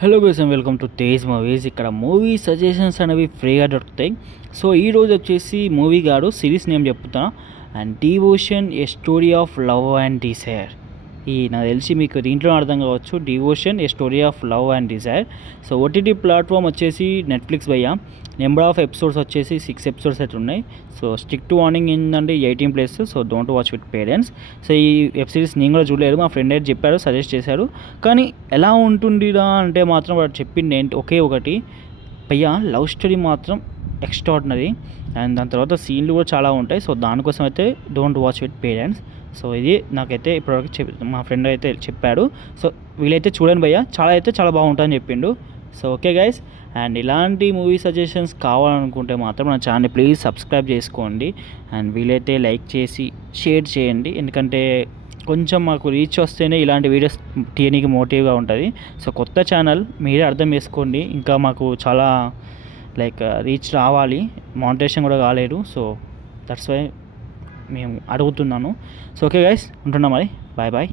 Hello guys and welcome to Tej movies. ఇక్కడ movie suggestions అనేవి ఫ్రీగా దొరుకుతాయి. సో ఈరోజు వచ్చేసి మూవీ గాడు సిరీస్ నేమ్ చెప్తున్నా, and devotion A story of love and Dzire. నాకు తెలిసి మీకు దీంట్లో అర్థం కావచ్చు, devotion A story of love and Dzire. So OTT platform వచ్చేసి నెట్ఫ్లిక్స్ భయ్యా. నెంబర్ ఆఫ్ ఎపిసోడ్స్ వచ్చేసి 6 ఎపిసోడ్స్ అయితే ఉన్నాయి. సో స్ట్రిక్ట్ వార్నింగ్ ఏంటంటే 18+, so don't watch with parents. So ఈ వెబ్ సిరీస్ నేను కూడా చూడలేదు, మా ఫ్రెండ్ అయితే చెప్పాడు, సజెస్ట్ చేశాడు. కానీ ఎలా ఉంటుందిరా అంటే మాత్రం వాడు చెప్పింది ఏంటి ఒకే ఒకటి, భయ్యా లవ్ స్టోరీ మాత్రం ఎక్స్ట్రాడినరీ, అండ్ దాని తర్వాత సీన్లు కూడా చాలా ఉంటాయి. సో దానికోసం అయితే don't watch with parents. So ఇది నాకైతే ఇప్పటివరకు మా ఫ్రెండ్ అయితే చెప్పాడు. సో వీలైతే చూడండి భయ్యా, చాలా బాగుంటుందని చెప్పిండు. సో ఓకే గైస్, అండ్ ఇలాంటి మూవీ సజెషన్స్ కావాలనుకుంటే మాత్రం నా ఛానల్ ప్లీజ్ సబ్స్క్రైబ్ చేసుకోండి, అండ్ వీలైతే లైక్ చేసి షేర్ చేయండి. ఎందుకంటే కొంచెం మాకు రీచ్ వస్తేనే ఇలాంటి వీడియోస్ తీయడానికి మోటివ్గా ఉంటుంది. సో కొత్త ఛానల్, మీరే అర్థం చేసుకోండి, ఇంకా మాకు చాలా రీచ్ రావాలి, మానిటైజేషన్ కూడా కాలేదు. సో దట్స్ వై మేము అడుగుతున్నాను. సో ఓకే గైస్, ఉంటున్నాం మరి, బాయ్ బాయ్.